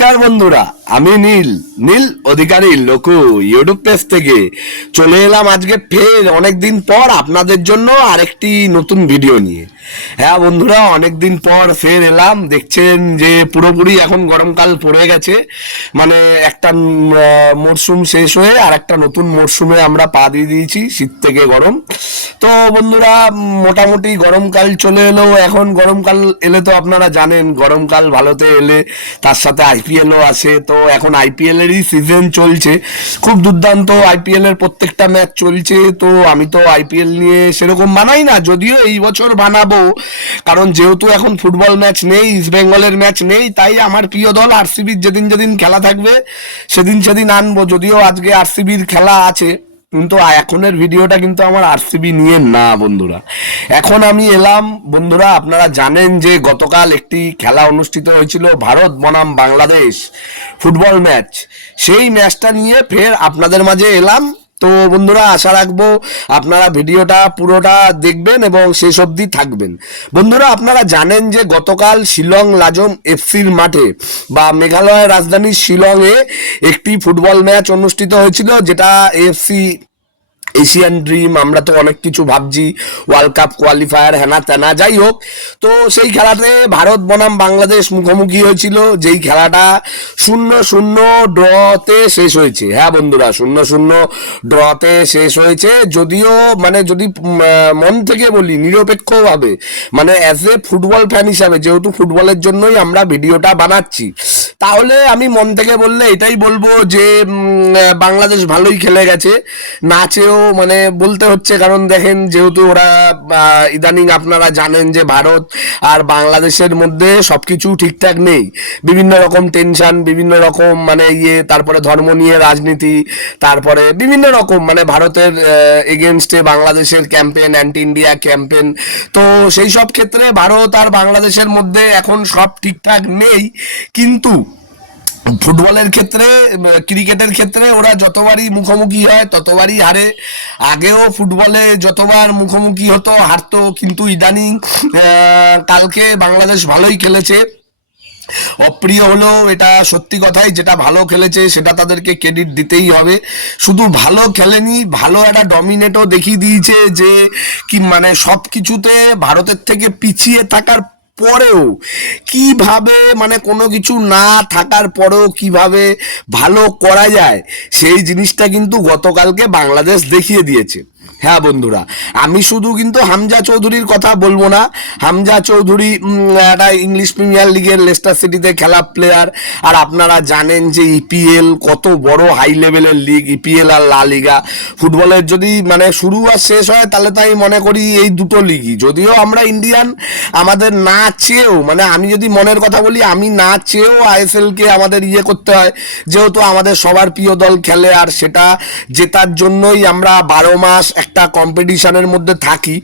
নমস্কার বন্ধুরা, আমি নীল নীল অধিকারী লোকু ইউটিউব পেজ থেকে চলে এলাম আজকে ফের অনেকদিন পর আপনাদের জন্য আরেকটি নতুন ভিডিও নিয়ে। হ্যাঁ বন্ধুরা, অনেকদিন পর ফের এলাম। দেখছেন যে পুরোপুরি এখন গরমকাল পড়ে গেছে, মানে একটা মরশুম শেষ হয়ে আর একটা নতুন মরশুমে আমরা পা দিয়ে দিয়েছি, শীত থেকে গরম। তো বন্ধুরা, মোটামুটি গরমকাল চলে এলো। এখন গরমকাল এলে তো আপনারা জানেন, গরমকাল ভালোতে এলে তার সাথে আইপিএলও আছে। তো এখন আইপিএল এরই সিজন চলছে, খুব দুর্দান্ত আইপিএল এর প্রত্যেকটা ম্যাচ চলছে। তো আমি তো আইপিএল নিয়ে সেরকম বানাই না, যদিও এই বছর বানাবো, কারণ যেহেতু এখন ফুটবল ম্যাচ নেই, ইস্ট বেঙ্গলের ম্যাচ নেই, তাই আমার প্রিয় দল আরসিবির যেদিন যেদিন খেলা থাকবে সেদিন সেদিন আনবো। যদিও আজকে আরসিবির খেলা আছে, কিন্তু এখনের ভিডিওটা কিন্তু আমার আরসিবি নিয়ে না বন্ধুরা। এখন আমি এলাম বন্ধুরা, আপনারা জানেন যে গতকাল একটি খেলা অনুষ্ঠিত হয়েছিল, ভারত বনাম বাংলাদেশ ফুটবল ম্যাচ। সেই ম্যাচটা নিয়ে ফের আপনাদের মাঝে এলাম। তো বন্ধুরা, আশা রাখবো আপনারা ভিডিওটা পুরোটা দেখবেন এবং শেষ অবধি থাকবেন। বন্ধুরা, আপনারা জানেন যে গতকাল শিলং লাজম এফসির মাঠে বা মেঘালয়ের রাজধানী শিলংয়ে একটি ফুটবল ম্যাচ অনুষ্ঠিত হয়েছিল, যেটা এফসি এশিয়ান ড্রিম, আমরা তো অনেক কিছু ভাবছি, ওয়ার্ল্ড কাপ কোয়ালিফায়ার হেনা তেনা, যাই হোক। তো সেই খেলাতে ভারত বনাম বাংলাদেশ মুখোমুখি হয়েছিল, যেই খেলাটা 0-0 ড্রতে শেষ হয়েছে। হ্যাঁ বন্ধুরা, 0-0 ড্রতে শেষ হয়েছে। যদিও মানে যদি মন থেকে বলি, নিরপেক্ষভাবে, মানে অ্যাজ এ ফুটবল ফ্যান হিসাবে, যেহেতু ফুটবলের জন্যই আমরা ভিডিওটা বানাচ্ছি, তাহলে আমি মন থেকে বললে এটাই বলবো যে বাংলাদেশ ভালোই খেলে গেছে, নাচেও মানে বলতে হচ্ছে। কারণ দেখেন, যেহেতু ওরা ইদানিং আপনারা জানেন যে ভারত আর বাংলাদেশের মধ্যে সবকিছু ঠিকঠাক নেই, বিভিন্ন রকম টেনশন, বিভিন্ন রকম মানে তারপরে ধর্ম নিয়ে রাজনীতি, তারপরে বিভিন্ন রকম মানে ভারতের এগেনস্টে বাংলাদেশের ক্যাম্পেন, অ্যান্টি ইন্ডিয়া ক্যাম্পেন। তো সেই সব ক্ষেত্রে ভারত আর বাংলাদেশের মধ্যে এখন সব ঠিকঠাক নেই। কিন্তু ফুটবলের ক্ষেত্রে, ক্রিকেটের ক্ষেত্রে ওরা যতবারই মুখোমুখি হয় ততবারই হারে। আগেও ফুটবলে যতবার মুখোমুখি হতো হারতো, কিন্তু ইদানিং কালকে বাংলাদেশ ভালোই খেলেছে। অপ্রিয় হলেও এটা সত্যি কথাই, যেটা ভালো খেলেছে সেটা তাদেরকে ক্রেডিট দিতেই হবে। শুধু ভালো খেলেনি, ভালো একটা ডমিনেটও দেখিয়ে দিয়েছে, যে কি মানে সব কিছুতে ভারতের থেকে পিছিয়ে থাকার পরেও কিভাবে, মানে কোনো কিছু না থাকার পরেও কিভাবে ভালো করা যায়, সেই জিনিসটা কিন্তু গতকালকে বাংলাদেশ দেখিয়ে দিয়েছে। হ্যাঁ বন্ধুরা, আমি শুধু কিন্তু হামজা চৌধুরীর কথা বলবো না। হামজা চৌধুরী একটা ইংলিশ প্রিমিয়ার লিগের লেস্টার সিটিতে খেলা প্লেয়ার, আর আপনারা জানেন যে ইপিএল কত বড় হাই লেভেলের লিগ, ইপিএল আর লা লিগা। ফুটবলের যদি মানে শুরু আর শেষ হয়, তাহলে তাই মনে করি এই দুটো লিগই। যদিও আমরা ইন্ডিয়ান, আমাদের না চেয়েও, মানে আমি যদি মনের কথা বলি, আমি না চেয়েও আইএসএলকে আমাদের করতে হয়, যেহেতু আমাদের সবার প্রিয় দল খেলে, আর সেটা জেতার জন্যই আমরা 12 মাস একটা কম্পিটিশনের মধ্যে থাকি।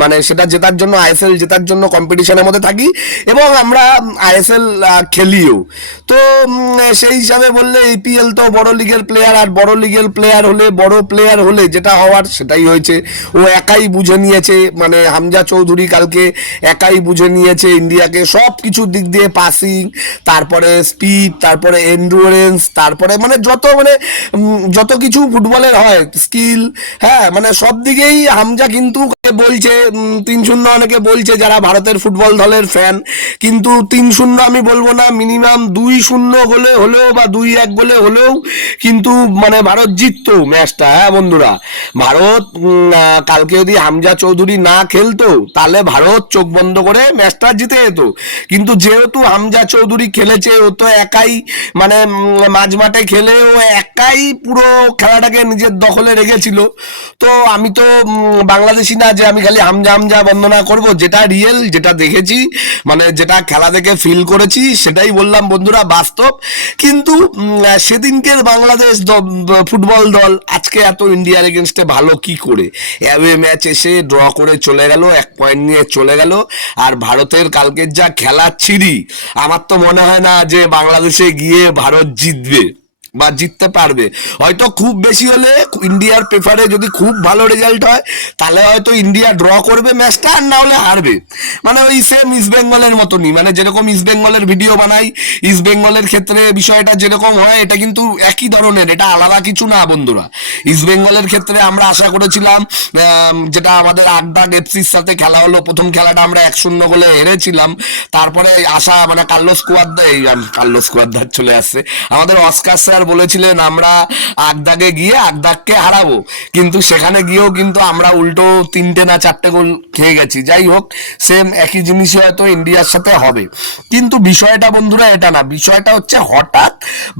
মানে সেটা জেতার জন্য, আইএসএল জেতার জন্য কম্পিটিশনের মধ্যে থাকি, এবং আমরা আইএসএল খেলিও। তো সেই হিসাবে বললে ইপিএল তো বড় লিগের প্লেয়ার, আর বড় লিগের প্লেয়ার হলে, বড় প্লেয়ার হলে যেটা হওয়ার সেটাই হয়েছে। ও একাই বুঝে নিয়েছে, মানে হামজা চৌধুরী কালকে একাই বুঝে নিয়েছে ইন্ডিয়াকে সব কিছুর দিক দিয়ে, পাসিং, তারপরে স্পিড, তারপরে এন্ডুরেন্স, তারপরে মানে যত কিছু ফুটবলের হয়, স্কিল, হ্যাঁ মানে সব দিকেই হামজা কিন্তু বলছে 3-0। অনেকে বলছে যারা ভারতের ফুটবল দলের ফ্যান, কিন্তু 3-0 আমি বলবো না, মিনিমাম 2-0 হলেও বা 2-1 হলেও কিন্তু মানে ভারত জিততো ম্যাচটা। হ্যাঁ বন্ধুরা, ভারত কালকে যদি হামজা চৌধুরী না খেলতো, তাহলে ভারত চোখ বন্ধ করে ম্যাচটা জিতে যেত। কিন্তু যেহেতু হামজা চৌধুরী খেলেছে, ও তো একাই মানে মাঝ মাঠে খেলে ও একাই পুরো খেলাটাকে নিজের দখলে রেখেছিল। তো আমি তো বাংলাদেশি না যে আমি খালি হামজা হামজা বন্দনা করব, যেটা রিয়েল, যেটা দেখেছি, মানে যেটা খেলা দেখে ফিল করেছি, সেটাই বললাম বন্ধুরা, বাস্তব। কিন্তু সেদিনকের বাংলাদেশ ফুটবল দল আজকে এত ইন্ডিয়ার এগেনস্টে ভালো কি করে? অ্যাওয়ে ম্যাচ এসে ড্র করে চলে গেল, 1 পয়েন্ট নিয়ে চলে গেল। আর ভারতের কালকের যা খেলা ছিরি, আমার তো মনে হয় না যে বাংলাদেশে গিয়ে ভারত জিতবে। বা জিততে পারবে। হয়তো খুব বেশি হলে ইন্ডিয়ার পেপারে যদি খুব ভালো রেজাল্ট হয় তাহলে হয়তো ইন্ডিয়া ড্র করবে ম্যাচটা, আর না হলে হারবে। মানে ওই সেম ইস্ট বেঙ্গলের মতনই, মানে যেরকম ইস্ট বেঙ্গলের ভিডিও বানাই, ইস্ট বেঙ্গলের ক্ষেত্রে বিষয়টা যেরকম হয় এটা কিন্তু একই ধরনের, এটা আলাদা কিছু না বন্ধুরা। ইস্ট বেঙ্গলের ক্ষেত্রে আমরা আশা করেছিলাম, যেটা আমাদের আগদাগ এফসির সাথে খেলা হলো, প্রথম খেলাটা আমরা 1-0 গোলে হেরেছিলাম। তারপরে আশা মানে কার্লোস কুয়াদ্রার চলে আসছে, আমাদের অস্কার স্যার বলেছিলেন আমরা আগদাগে গিয়ে আগদাগকে হারাবো, কিন্তু সেখানে গিয়েও কিন্তু আমরা উল্টো 3টে না 4টে গোল খেয়ে গেছি। যাই হোক, সেম একই জিনিসই হয়তো ইন্ডিয়ার সাথে হবে। কিন্তু বিষয়টা বন্ধুরা এটা না, বিষয়টা হচ্ছে হঠাৎ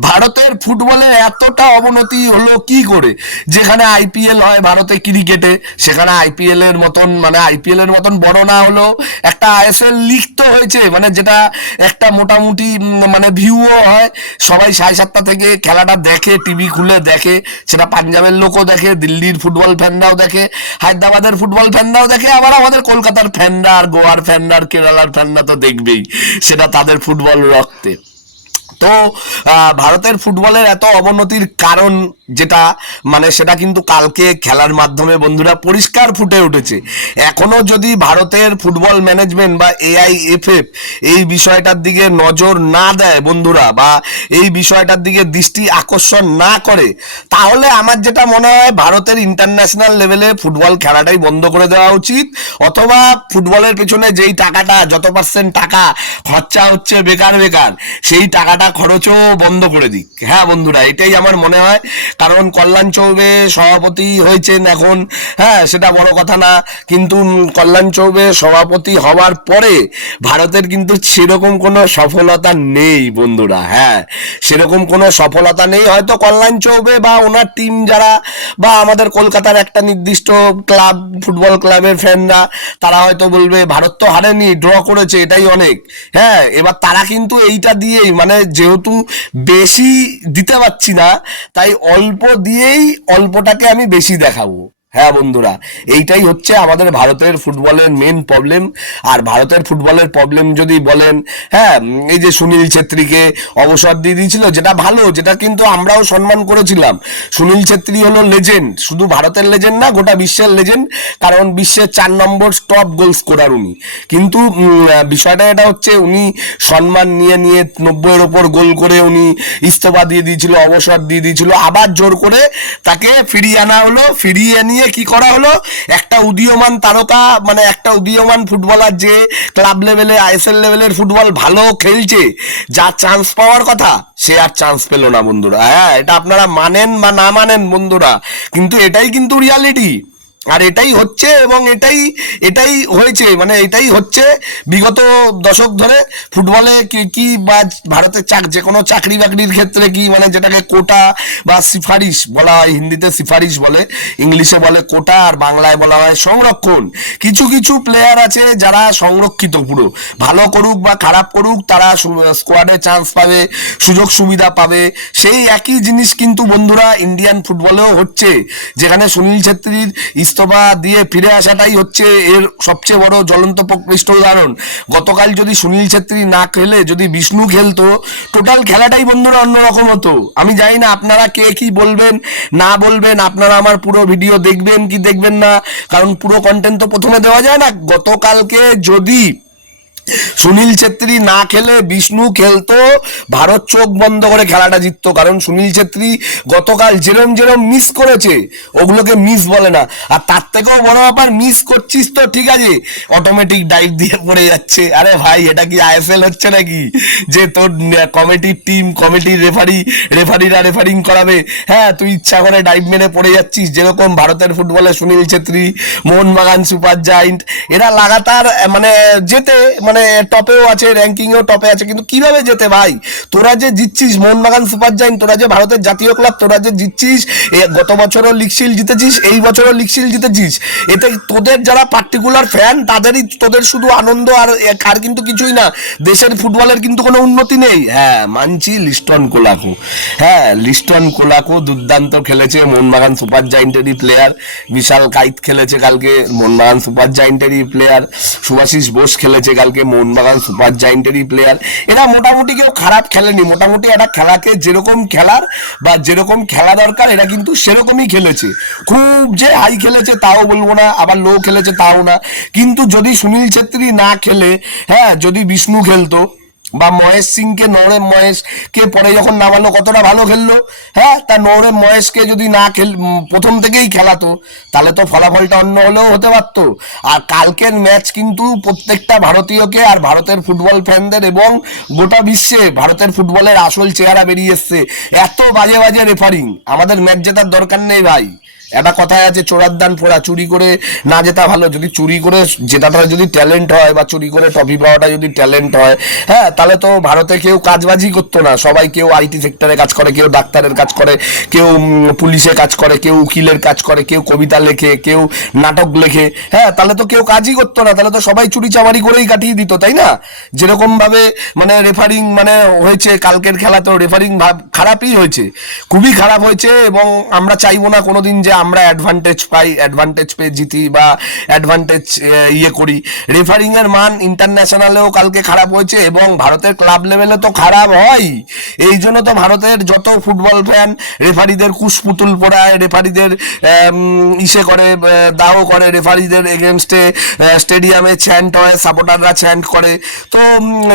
ভারতের ফুটবলে এতটা অবনতি হলো কি করে? যেখানে আইপিএল হয় ভারতে ক্রিকেটে, সেখানে আইপিএল এর মতন মানে আইপিএল এর মতন বড় না হলেও একটা আইএসএল লিগ তো হয়েছে, মানে যেটা একটা মোটামুটি মানে ভিউও হয়, সবাই 7:30 থেকে খেলাটা দেখে, টিভি খুলে দেখে, সেটা পাঞ্জাবের লোকও দেখে, দিল্লির ফুটবল ফ্যানরাও দেখে, হায়দ্রাবাদের ফুটবল ফ্যানরাও দেখে, আবার আমাদের কলকাতার ফ্যানরা আর গোয়ার ফ্যানরা আর কেরালার ফ্যানরা তো দেখবেই, সেটা তাদের ফুটবল রক্তে। তো ভারতের ফুটবলের এত অবনতির কারণ যেটা মানে সেটা কিন্তু কালকে খেলার মাধ্যমে বন্ধুরা পরিষ্কার ফুটে উঠেছে। এখনো যদি ভারতের ফুটবল ম্যানেজমেন্ট বা এআইএফএফ এই বিষয়টার দিকে নজর না দেয় বন্ধুরা, বা এই বিষয়টার দিকে দৃষ্টি আকর্ষণ না করে, তাহলে আমার যেটা মনে হয় ভারতের ইন্টারন্যাশনাল লেভেলে ফুটবল খেলাটাই বন্ধ করে দেওয়া উচিত, অথবা ফুটবলের পেছনে যেই টাকাটা যত পার্সেন্ট টাকা খরচা হচ্ছে বেকার বেকার, সেই টাকাটা খরচও বন্ধ করে দিক। হ্যাঁ বন্ধুরা, এটাই আমার মনে হয়। কারণ কল্যাণ চৌবে সভাপতি হয়েছেন এখন, হ্যাঁ সেটা বড় কথা না, কিন্তু কল্যাণ চৌবে সভাপতি হওয়ার পরে ভারতের কিন্তু সেরকম কোনো সফলতা নেই বন্ধুরা। হ্যাঁ, সেরকম কোনো সফলতা নেই। হয়তো কল্যাণ চৌবে বা ওনার টিম যারা, বা আমাদের কলকাতার একটা নির্দিষ্ট ক্লাব, ফুটবল ক্লাবের ফ্যানরা, তারা হয়তো বলবে ভারত তো হারেনি, ড্র করেছে, এটাই অনেক। হ্যাঁ, এবার তারা কিন্তু এইটা দিয়েই মানে যেহেতু বেশি দিতে পারছি না, তাই অল্প দিয়েই অল্পটাকে আমি বেশি দেখাবো। হ্যাঁ বন্ধুরা, এইটাই হচ্ছে আমাদের ভারতের ফুটবলের মেন প্রবলেম। আর ভারতের ফুটবলের প্রবলেম যদি বলেন, হ্যাঁ এই যে সুনীল ছেত্রীকে অবসর দিয়ে দিয়েছিল, যেটা ভালো, যেটা কিন্তু আমরাও সম্মান করেছিলাম। সুনীল ছেত্রী হলো লেজেন্ড, শুধু ভারতের লেজেন্ড না, গোটা বিশ্বের লেজেন্ড, কারণ বিশ্বের 4 নম্বর টপ গোল স্কোরার উনি। কিন্তু বিষয়টা এটা হচ্ছে উনি সম্মান নিয়ে নিয়ে 90-এর ওপর গোল করে উনি ইস্তফা দিয়ে দিয়েছিল, অবসর দিয়ে দিয়েছিল, আবার জোর করে তাকে ফিরিয়ে আনা হলো। ফিরিয়ে নিয়ে কি করা হলো, একটা উদীয়মান তারকা মানে একটা উদীয়মান ফুটবলার যে ক্লাব লেভেলে আইএসএল লেভেলের ফুটবল ভালো খেলছে, যা চান্স পাওয়ার কথা সে আর চান্স পেল না বন্ধুরা। হ্যাঁ, এটা আপনারা মানেন বা না মানেন বন্ধুরা, কিন্তু এটাই কিন্তু রিয়ালিটি। আর এটাই হচ্ছে এবং এটাই এটাই হয়েছে, মানে এটাই হচ্ছে বিগত দশক ধরে ফুটবলে কি বা ভারতের যে কোনো চাকরি বাকরির ক্ষেত্রে কি মানে যেটাকে কোটা বা সিফারিশ বলা হয়, হিন্দিতে সিফারিশ বলে, ইংলিশে বলে কোটা, আর বাংলায় বলা হয় সংরক্ষণ। কিছু কিছু প্লেয়ার আছে যারা সংরক্ষিত, পুরো ভালো করুক বা খারাপ করুক তারা স্কোয়াডে চান্স পাবে, সুযোগ সুবিধা পাবে। সেই একই জিনিস কিন্তু বন্ধুরা ইন্ডিয়ান ফুটবলেও হচ্ছে, যেখানে সুনীল ছেত্রীর ইস্তফা দিয়ে ফিরে আসাটাই হচ্ছে এর সবচেয়ে বড় জ্বলন্ত প্রকৃষ্ট উদাহরণ। গতকাল যদি সুনীল ছেত্রী না খেলে যদি বিষ্ণু খেলতো, টোটাল খেলাটাই বন্ধুরা অন্যরকম হতো। আমি জানি না আপনারা কে কি বলবেন না বলবেন, আপনারা আমার পুরো ভিডিও দেখবেন কি দেখবেন না, কারণ পুরো কন্টেন্ট তো প্রথমে দেওয়া যায় না। গতকালকে যদি সুনীল ছেত্রী না খেলে বিষ্ণু খেলতো, ভারত চোখ বন্ধ করে খেলাটা জিততো। কারণ সুনীল ছেত্রী গতকাল যেরম যেরম মিস করেছে, ওগুলোকে মিস বলে না। আর তার থেকেও বড় ব্যাপার, মিস করছিস তো ঠিক আছে, অটোমেটিক ডাইভ দিয়ে পড়ে যাচ্ছে। আরে ভাই, এটা কি আইএসএল হচ্ছে নাকি যে তোর কমিটির টিম, কমিটির রেফারিরা রেফারিং করাবে? হ্যাঁ, তুই ইচ্ছা করে ডাইভ মেরে পড়ে যাচ্ছিস। যেরকম ভারতের ফুটবলে সুনীল ছেত্রী, মোহনবাগান সুপার জায়েন্ট, এরা লাগাতার মানে যেতে মানে টপেও আছে, র্যাঙ্কিংও টপে আছে, কিন্তু কিভাবে যেতে ভাই? তোরা যে জিতছিস মোহনবাগান সুপার জায়েন্ট, তোরা যে ভারতের জাতীয় ক্লাব, তোরা যে জিতছিস, গত বছরও লিগ শিল্ড জিতেছিস, এই বছরও লিগ শিল্ড জিতেছিস, এতে তোদের যারা পার্টিকুলার ফ্যান তাদেরই, তোদের শুধু আনন্দ, আর কিন্তু কিছুই না। দেশের ফুটবলের কিন্তু কোনো উন্নতি নেই। হ্যাঁ মানছি, লিস্টন কোলাকো, হ্যাঁ লিস্টন কোলাকো দুর্দান্ত খেলেছে, মোহনবাগান সুপার জায়েন্টেরই প্লেয়ার। বিশাল কাইত খেলেছে কালকে, মোহনবাগান সুপার জায়েন্টেরই প্লেয়ার। সুভাশিস বোস খেলেছে কালকে, থেকে মোহনবাগান সুপার জায়েন্টেরই প্লেয়ার। এরা মোটামুটি কেউ খারাপ খেলেনি, মোটামুটি একটা খেলাকে যেরকম খেলার বা যেরকম খেলা দরকার এরা কিন্তু সেরকমই খেলেছে। খুব যে হাই খেলেছে তাও বলবো না, আবার লো খেলেছে তাও না। কিন্তু যদি সুনীল ছেত্রী না খেলে, হ্যাঁ, যদি বিষ্ণু খেলতো বা মহেশ সিংকে, নরেম মহেশকে পরে যখন নামালো কতটা ভালো খেললো, হ্যাঁ, তা নরেম মহেশকে যদি না প্রথম থেকেই খেলাতো তাহলে তো ফলাফলটা অন্য হলেও হতে পারতো। আর কালকের ম্যাচ কিন্তু প্রত্যেকটা ভারতীয়কে আর ভারতের ফুটবল ফ্যানদের এবং গোটা বিশ্বে ভারতের ফুটবলের আসল চেহারা বেরিয়ে এসছে। এত বাজে বাজে রেফারিং, আমাদের ম্যাচ জেতার দরকার নেই ভাই। একটা কথায় আছে চোরার দান ফোড়া, চুরি করে না জেতা ভালো। যদি চুরি করে জেতাটা যদি ট্যালেন্ট হয় বা চুরি করে ট্রফি পাওয়াটা যদি ট্যালেন্ট হয়, হ্যাঁ, তাহলে তো ভারতে কেউ কাজবাজি করতো না। সবাই, কেউ আইটি সেক্টরে কাজ করে, কেউ ডাক্তারের কাজ করে, কেউ পুলিশে কাজ করে, কেউ উকিলের কাজ করে, কেউ কবিতা লেখে, কেউ নাটক লেখে, হ্যাঁ, তাহলে তো কেউ কাজই করতো না, তাহলে তো সবাই চুরি চামারি করেই কাটিয়ে দিত, তাই না? যেরকম ভাবে মানে রেফারিং মানে হয়েছে কালকের খেলাতেও রেফারিং খারাপই হয়েছে, খুবই খারাপ হয়েছে। এবং আমরা চাইবো না কোনোদিন যে আমরা অ্যাডভান্টেজ পাই, অ্যাডভান্টেজ পেয়ে জিতি বা অ্যাডভান্টেজ করি। রেফারিং এর মান ইন্টারন্যাশনালেও কালকে খারাপ হয়েছে এবং ভারতের ক্লাব লেভেলে তো খারাপ হয়। এই জন্য তো ভারতের যত ফুটবল ফ্যান রেফারিদের কুশপুতুল পোড়ায়, রেফারিদের ইসে করে, দাহ করে, রেফারিদের এগেনস্টে স্টেডিয়ামে চ্যান্ট হয়, সাপোর্টাররা চ্যান্ট করে। তো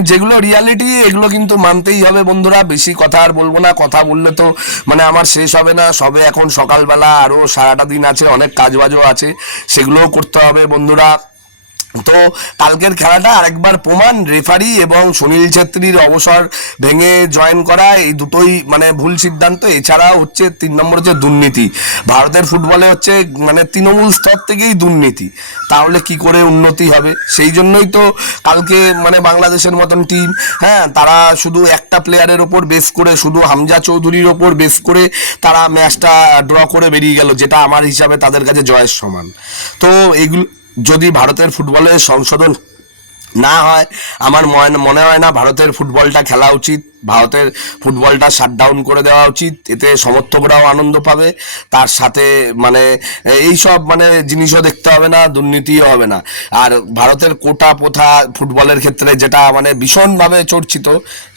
যেগুলো রিয়ালিটি এগুলো কিন্তু মানতেই হবে বন্ধুরা। বেশি কথা আর বলবো না, কথা বললে তো মানে আমার শেষ হবে না। সবে এখন সকালবেলা, আরও সারাটা দিন আছে, অনেক কাজবাজও আছে, সেগুলোও করতে হবে বন্ধুরা। তো কালকের খেলাটা আরেকবার প্রমাণ, রেফারি এবং সুনীল ছেত্রীর অবসর ভেঙে জয়েন করা এই দুটোই মানে ভুল সিদ্ধান্ত। এছাড়াও হচ্ছে 3 নম্বর হচ্ছে দুর্নীতি। ভারতের ফুটবলে হচ্ছে মানে তৃণমূল স্তর থেকেই দুর্নীতি, তাহলে কি করে উন্নতি হবে? সেই জন্যই তো কালকে মানে বাংলাদেশের মতন টিম, হ্যাঁ, তারা শুধু একটা প্লেয়ারের ওপর বেস করে, শুধু হামজা চৌধুরীর ওপর বেস করে তারা ম্যাচটা ড্র করে বেরিয়ে গেল, যেটা আমার হিসাবে তাদের কাছে জয়ের সমান। তো এগুলো যদি ভারতের ফুটবলের সংশোধন না হয়, আমার মনে হয় না ভারতের ফুটবলটা খেলা উচিত। ভারতের ফুটবলটা শাটডাউন করে দেওয়া উচিত, এতে সমর্থকরাও আনন্দ পাবে, তার সাথে মানে এইসব মানে জিনিসও দেখতে হবে না, দুর্নীতিও হবে না। আর ভারতের কোটা প্রথা ফুটবলের ক্ষেত্রে যেটা মানে ভীষণভাবে চর্চিত,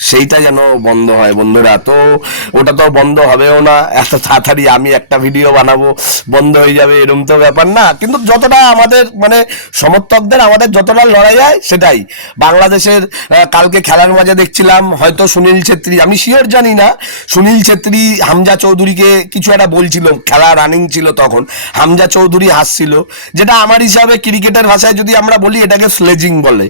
সেইটা যেন বন্ধ হয় বন্ধুরা। তো ওটা তো বন্ধ হবেও না এত তাড়াতাড়ি। আমি একটা ভিডিও বানাবো বন্ধ হয়ে যাবে এরকম তো ব্যাপার না, কিন্তু যতটা আমাদের মানে সমর্থকদের আমাদের যতটা লড়াই হয় সেটাই। বাংলাদেশের কালকে খেলার মাঝে দেখছিলাম, হয়তো সুনীল ছেত্রী, আমি শিওর জানি না, সুনীল ছেত্রী হামজা চৌধুরীকে কিছু একটা বলছিল, খেলা রানিং ছিল তখন, হামজা চৌধুরী হাসছিল, যেটা আমার হিসাবে ক্রিকেটের ভাষায় যদি আমরা বলি এটাকে স্লেজিং বলে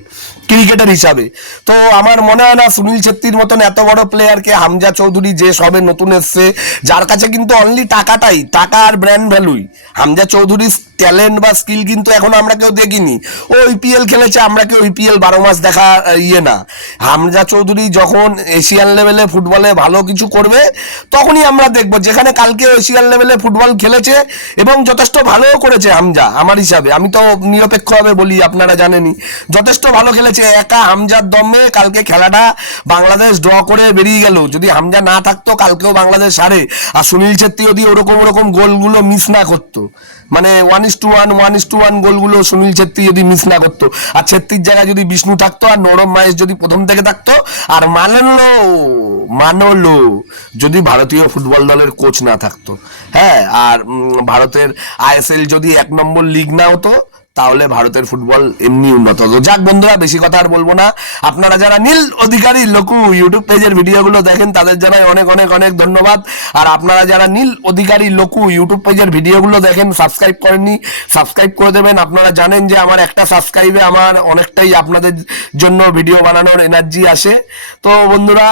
ক্রিকেটের হিসাবে। তো আমার মনে হয় না সুনীল ছেত্রীর মতন এত বড় প্লেয়ারকে হামজা চৌধুরী, যে সবে নতুন এসছে, যার কাছে কিন্তু অনলি টাকাটাই, টাকা আর ব্র্যান্ড ভ্যালুই, হামজা চৌধুরীর ট্যালেন্ট বা স্কিল কিন্তু এখন আমরা কেউ দেখিনি। ও ইপিএল খেলেছে, আমরা কেউ ইপিএল 12 মাস দেখা না। হামজা চৌধুরী যখন এশিয়ান লেভেলে ফুটবলে ভালো কিছু করবে তখনই আমরা দেখবো। যেখানে কালকে এশিয়ান লেভেলে ফুটবল খেলেছে এবং যথেষ্ট ভালোও করেছে হামজা, আমার হিসাবে, আমি তো নিরপেক্ষভাবে বলি, আপনারা জানেনই, যথেষ্ট ভালো খেলেছে। একা হামজার দমে কালকে খেলাটা বাংলাদেশ ড্র করে বেরিয়ে গেল। যদি হামজা না থাকতো কালকেও বাংলাদেশ হারে। আর সুনীল ছেত্রী যদি ওরকম গোলগুলো মিস না করতো, মানে 1:1 1:1 গোলগুলো সুনীল ছেত্রী যদি মিস না করতো, আর ছেত্রীর জায়গায় যদি বিষ্ণু থাকতো আর নরম মহেশ যদি প্রথম থেকে থাকতো, আর মানলো যদি ভারতীয় ফুটবল দলের কোচ না থাকতো, হ্যাঁ, আর ভারতের আইএসএল যদি 1 নম্বর লিগ না হতো, তাহলে ভারতের ফুটবল এমনি উন্নত হতো। যাক বন্ধুরা, বেশি কথা আর বলবো না। আপনারা যারা নীল অধিকারী লোকু ইউটিউব পেজের ভিডিওগুলো দেখেন তাদের জানাই অনেক অনেক অনেক ধন্যবাদ। আর আপনারা যারা নীল অধিকারী লোকু ইউটিউব পেজের ভিডিওগুলো দেখেন, সাবস্ক্রাইব করেননি, সাবস্ক্রাইব করে দেবেন। আপনারা জানেন যে আমার একটা সাবস্ক্রাইবে আমার অনেকটাই আপনাদের জন্য ভিডিও বানানোর এনার্জি আসে। তো বন্ধুরা,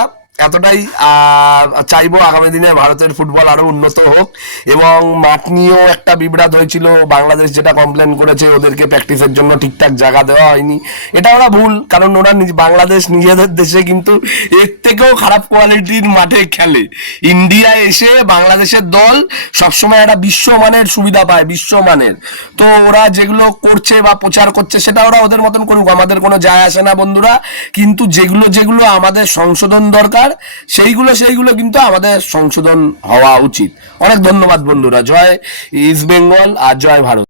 এতটাই চাইবো আগামী দিনে ভারতের ফুটবল আরো উন্নত হোক। এবং মাঠ নিয়েও একটা বিভ্রাট হয়েছিল, বাংলাদেশ যেটা কমপ্লেন করেছে ওদেরকে প্র্যাকটিসের জন্য ঠিকঠাক জায়গা দেওয়া হয়নি, এটা ওরা ভুল, কারণ ওরা বাংলাদেশ নিজেদের দেশে কিন্তু এর থেকেও খারাপ কোয়ালিটির মাঠে খেলে। ইন্ডিয়ায় এসে বাংলাদেশের দল সবসময় একটা বিশ্বমানের সুবিধা পায়, বিশ্বমানের। তো ওরা যেগুলো করছে বা প্রচার করছে সেটা ওরা ওদের মতন করুক, আমাদের কোনো যায় আসে না বন্ধুরা। কিন্তু যেগুলো আমাদের সংশোধন দরকার সেইগুলো কিন্তু আমাদের সংশোধন হওয়া উচিত। অনেক ধন্যবাদ বন্ধুরা। জয় ইস্ট বেঙ্গল আর জয় ভারত।